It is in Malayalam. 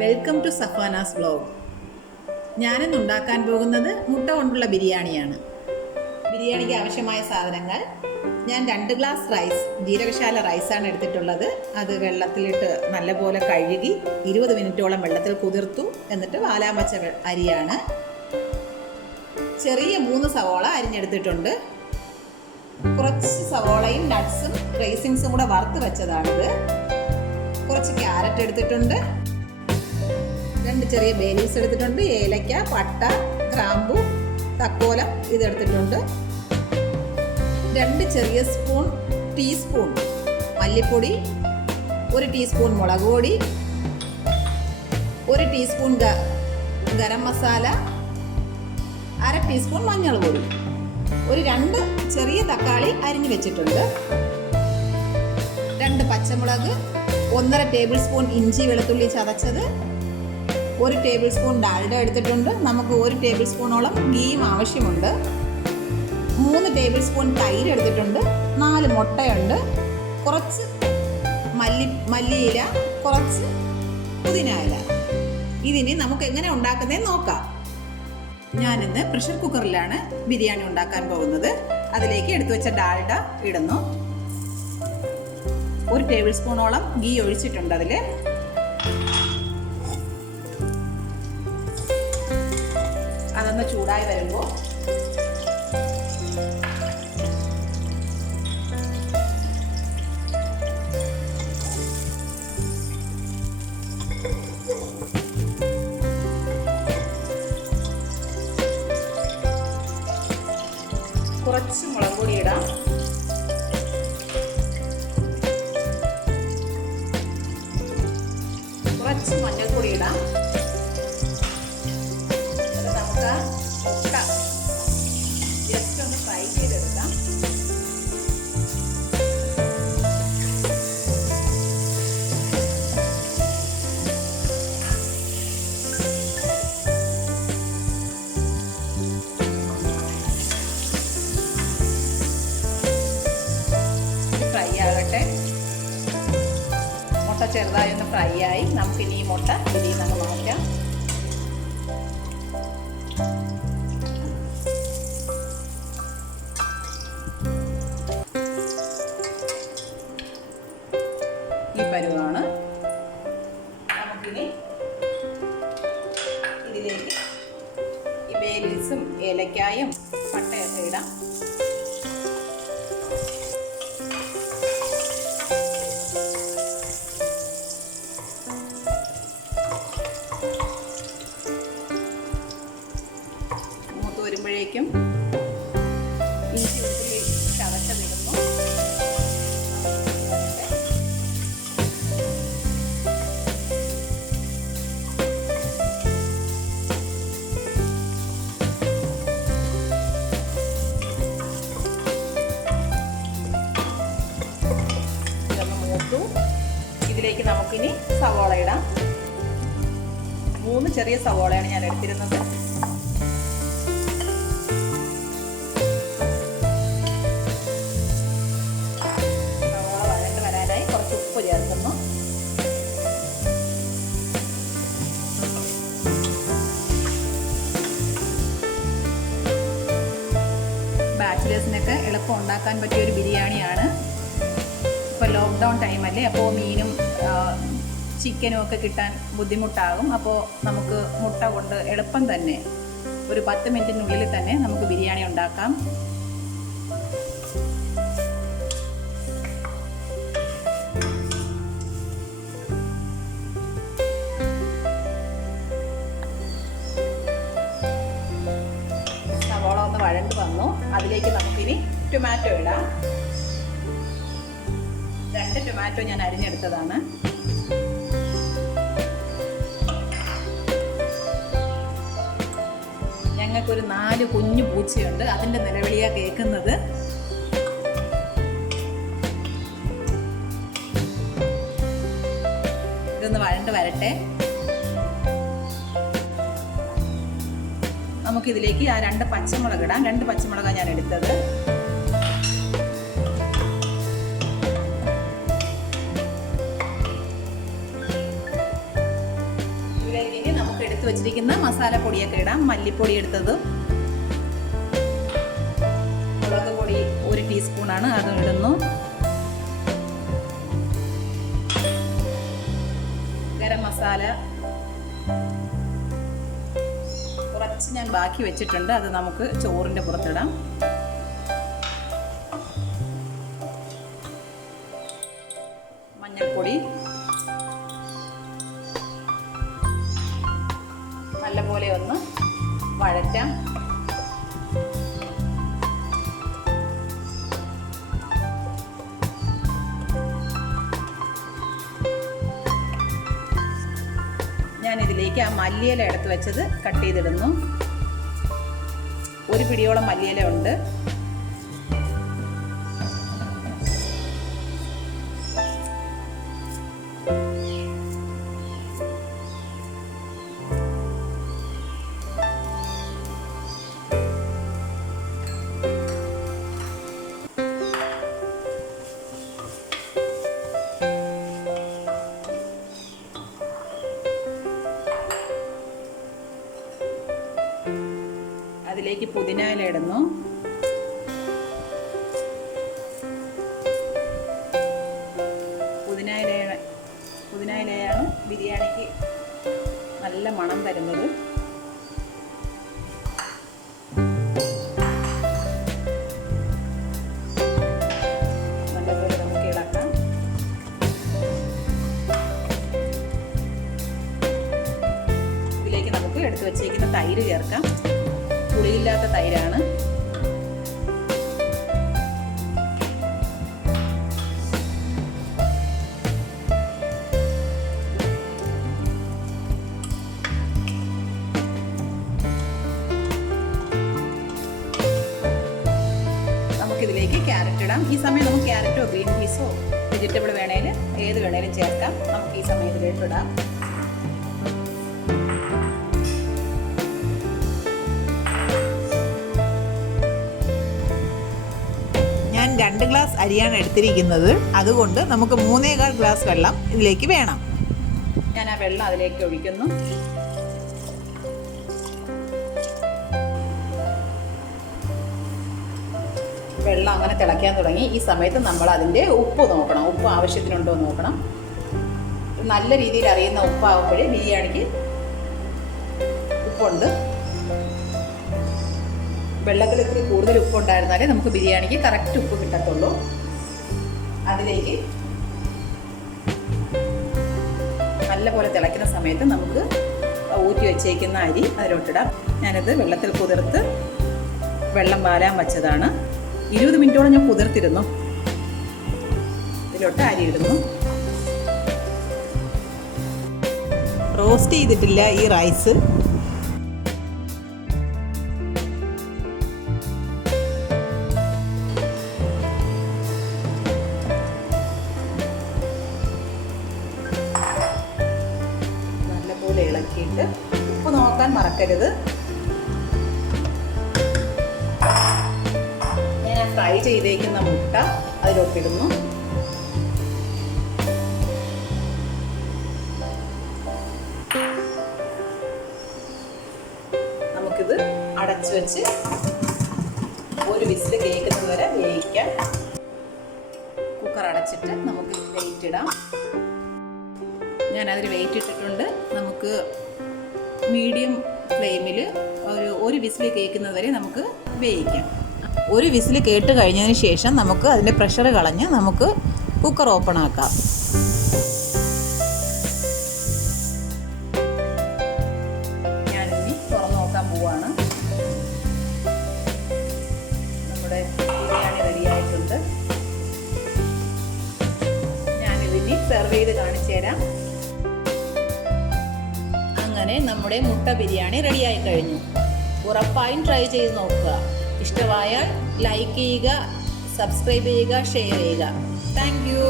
Welcome to സഫാനാസ് vlog. ഞാനിന്ന് ഉണ്ടാക്കാൻ പോകുന്നത് മുട്ട കൊണ്ടുള്ള ബിരിയാണിയാണ്. ബിരിയാണിക്ക് ആവശ്യമായ സാധനങ്ങൾ: ഞാൻ 2 ഗ്ലാസ് റൈസ്, ജീരകശാല റൈസാണ് എടുത്തിട്ടുള്ളത്. അത് വെള്ളത്തിലിട്ട് നല്ലപോലെ കഴുകി 20 മിനിറ്റോളം വെള്ളത്തിൽ കുതിർത്തു. എന്നിട്ട് വാലാൻ വച്ച അരിയാണ്. ചെറിയ 3 സവോള അരിഞ്ഞെടുത്തിട്ടുണ്ട്. കുറച്ച് സവോളയും നട്ട്സും റൈസിൻസും കൂടെ വറുത്ത് വെച്ചതാണിത്. കുറച്ച് ക്യാരറ്റ് എടുത്തിട്ടുണ്ട്. 2 ചെറിയ ബേ ലീവ്സ് എടുത്തിട്ടുണ്ട്. ഏലക്ക, പട്ട, ഗ്രാമ്പു, തക്കോലം ഇതെടുത്തിട്ടുണ്ട്. 2 ചെറിയ ടീസ്പൂൺ മല്ലിപ്പൊടി, 1 ടീസ്പൂൺ മുളക് പൊടി, 1 ടീസ്പൂൺ ഗരം മസാല, 1/2 ടീസ്പൂൺ മഞ്ഞൾ പൊടി, 2 ചെറിയ തക്കാളി അരിഞ്ഞു വെച്ചിട്ടുണ്ട്, 2 പച്ചമുളക്, 1.5 ടേബിൾ സ്പൂൺ ഇഞ്ചി വെളുത്തുള്ളി ചതച്ചത്, 1 ടേബിൾ സ്പൂൺ ഡാൽഡ എടുത്തിട്ടുണ്ട്. നമുക്ക് 1 ടേബിൾ സ്പൂണോളം ഗീയും ആവശ്യമുണ്ട്. 3 ടേബിൾ സ്പൂൺ തൈര് എടുത്തിട്ടുണ്ട്. 4 മുട്ടയുണ്ട്. കുറച്ച് മല്ലിയില, കുറച്ച് പുതിന ഇല. ഇതിനി നമുക്ക് എങ്ങനെ ഉണ്ടാക്കുന്നതെന്ന് നോക്കാം. ഞാനിന്ന് പ്രഷർ കുക്കറിലാണ് ബിരിയാണി ഉണ്ടാക്കാൻ പോകുന്നത്. അതിലേക്ക് എടുത്തു വെച്ച ഡാൽഡ ഇടുന്നു. 1 ടേബിൾ സ്പൂണോളം ഗീ ഒഴിച്ചിട്ടുണ്ട്. അതിൽ അതൊന്ന് ചൂടായി വരുമ്പോൾ കുറച്ച് മുളക് പൊടി ഇടാം. കുറച്ച് മഞ്ഞൾപ്പൊടി ഇടാം. നമുക്ക് മുട്ട ജസ്റ്റ് ഒന്ന് ഫ്രൈ ചെയ്തെടുക്കാം. ഫ്രൈ ആകട്ടെ. മുട്ട ചെറുതായി ഒന്ന് ഫ്രൈ ആയി. നമുക്കിനി ഈ മുട്ട ഇതിൽ നിന്ന് മാറ്റാം. ഈ പരുവാണ്. നമുക്കിനി ഇതിലേക്ക് ഈ ബേ ലീവ്സും ഏലക്കായും പട്ടയൊക്കെ ഇടാം. മൂത്ത് വരുമ്പോഴേക്കും ഇഞ്ചി വെളുത്തുള്ളി ചതച്ചതിടുന്നു. ഇതിലേക്ക് നമുക്കിനി സവോള ഇടാം. 3 ചെറിയ സവോളയാണ് ഞാൻ എടുത്തിരുന്നത്. സവോള വഴണ്ട് വരാനായി കുറച്ച് ഉപ്പ് ചേർക്കുന്നു. ബാച്ചിലേഴ്സിനൊക്കെ എളുപ്പം ഉണ്ടാക്കാൻ പറ്റിയ ഒരു ബിരിയാണിയാണ്. ഇപ്പോൾ ലോക്ക്ഡൗൺ ടൈമല്ലേ, അപ്പോൾ മീനും ചിക്കനും ഒക്കെ കിട്ടാൻ ബുദ്ധിമുട്ടാകും. അപ്പോൾ നമുക്ക് മുട്ട കൊണ്ട് എളുപ്പം തന്നെ ഒരു 10 മിനിറ്റിനുള്ളിൽ തന്നെ നമുക്ക് ബിരിയാണി ഉണ്ടാക്കാം. സവോള ഒന്ന് വഴണ്ട് വന്നു. അതിലേക്ക് നമുക്കിനി ടൊമാറ്റോ ഇടാം. 2 ടൊമാറ്റോ ഞാൻ അരിഞ്ഞെടുത്തതാണ്. ഞങ്ങൾക്കൊരു 4 കുഞ്ഞു പൂച്ചയുണ്ട്. അതിൻ്റെ നിലവിളിയാണ് കേൾക്കുന്നത്. ഇതൊന്ന് വഴണ്ട് വരട്ടെ. നമുക്കിതിലേക്ക് ആ 2 പച്ചമുളക് ഇടാം. 2 പച്ചമുളകാണ് ഞാൻ എടുത്തത്. വെച്ചിരിക്കുന്ന മസാലപ്പൊടിയൊക്കെ ഇടാം. മല്ലിപ്പൊടി എടുത്തത്, മുളക് പൊടി 1 ടീസ്പൂണാണ്, അതും ഇടുന്നു. ഗരം മസാല കുറച്ച് ഞാൻ ബാക്കി വെച്ചിട്ടുണ്ട്, അത് നമുക്ക് ചോറിൻ്റെ പുറത്തിടാം. മഞ്ഞൾപ്പൊടി നല്ലപോലെ ഒന്ന് വഴറ്റാം. ഞാനിതിലേക്ക് ആ മല്ലിയില എടുത്ത് വെച്ചത് കട്ട് ചെയ്തിടുന്നു. 1 പിടിയോളം മല്ലിയില ഉണ്ട്. അതിലേക്ക് പുതിന ഇല ഇടുന്നു. പുതിന ഇലയാണ് ബിരിയാണിക്ക് നല്ല മണം തരുന്നത്. നല്ലപോലെ നമുക്ക് ഇളക്കാം. ഇതിലേക്ക് നമുക്ക് എടുത്തു വച്ചേക്കുന്ന തൈര് ചേർക്കാം. പുളിയില്ലാത്ത തൈരാണ്. നമുക്കിതിലേക്ക് ക്യാരറ്റ് ഇടാം. ഈ സമയം നമുക്ക് ക്യാരറ്റോ ഗ്രീൻ പീസോ വെജിറ്റബിൾ വേണേലും ഏത് വേണേലും ചേർക്കാം. നമുക്ക് ഈ സമയം ഇതിലേക്ക് ഇടാം. ഞാൻ 2 ഗ്ലാസ് അരിയാണ് എടുത്തിരിക്കുന്നത്, അതുകൊണ്ട് നമുക്ക് 3.25 ഗ്ലാസ് വെള്ളം ഇതിലേക്ക് വേണം. ഞാൻ ആ വെള്ളം അതിലേക്ക് ഒഴിക്കുന്നു. വെള്ളം അങ്ങനെ തിളയ്ക്കാൻ തുടങ്ങി. ഈ സമയത്ത് നമ്മൾ അതിൻ്റെ ഉപ്പ് നോക്കണം. ഉപ്പ് ആവശ്യത്തിനുണ്ടോ എന്ന് നോക്കണം. നല്ല രീതിയിൽ അറിയുന്ന ഉപ്പാകുമ്പോഴേ ബിരിയാണിക്ക് ഉപ്പുണ്ട്. വെള്ളത്തിൽ ഇത്തിരി കൂടുതൽ ഉപ്പുണ്ടായിരുന്നാലേ നമുക്ക് ബിരിയാണിക്ക് കറക്റ്റ് ഉപ്പ് കിട്ടത്തുള്ളൂ. അതിലേക്ക് നല്ലപോലെ തിളയ്ക്കുന്ന സമയത്ത് നമുക്ക് ഊറ്റി വെച്ചേക്കുന്ന അരി അതിലോട്ടിടാം. ഞാനിത് വെള്ളത്തിൽ കുതിർത്ത് വെള്ളം വാലാൻ വച്ചതാണ്. 20 മിനിറ്റോളം ഞാൻ കുതിർത്തിരുന്നു. ഇതിലോട്ട് അരി ഇടുന്നു. റോസ്റ്റ് ചെയ്തിട്ടില്ല ഈ റൈസ്. നല്ലപോലെ ഇളക്കിയിട്ട് ഉപ്പ് നോക്കാൻ മറക്കരുത്. ഞാൻ ഫ്രൈ ചെയ്തേക്കുന്ന മുട്ട അതിലോട്ടിടുന്നു. നമുക്കിത് അടച്ചു വെച്ച് 1 വിസിൽ കേൾക്കുന്നത് വരെ വേവിക്കാം. കുക്കർ അടച്ചിട്ട് നമുക്ക് വെയിറ്റ് ഇടാം. ഞാനതിൽ വെയിറ്റ് ഇട്ടിട്ടുണ്ട്. നമുക്ക് മീഡിയം ഫ്ലെയിമിൽ ഒരു വിസിൽ കേൾക്കുന്നത് വരെ നമുക്ക് വേവിക്കാം. 1 വിസിൽ കേട്ട് കഴിഞ്ഞതിന് ശേഷം നമുക്ക് അതിൻ്റെ പ്രഷർ കളഞ്ഞ് നമുക്ക് കുക്കർ ഓപ്പൺ ആക്കാം. ഞാനിനി തുറന്ന് നോക്കാൻ പോവാണ്. നമ്മുടെ ബിരിയാണി റെഡിയായിട്ടുണ്ട്. ഞാനിതിനി സെർവ് ചെയ്ത് കാണിച്ചു തരാം. അങ്ങനെ നമ്മുടെ മുട്ട ബിരിയാണി റെഡിയായി കഴിഞ്ഞു. ഉറപ്പായും ട്രൈ ചെയ്ത് നോക്കുക. ഇഷ്ടമായാൽ ലൈക്ക് ചെയ്യുക, സബ്സ്ക്രൈബ് ചെയ്യുക, ഷെയർ ചെയ്യുക. Thank you.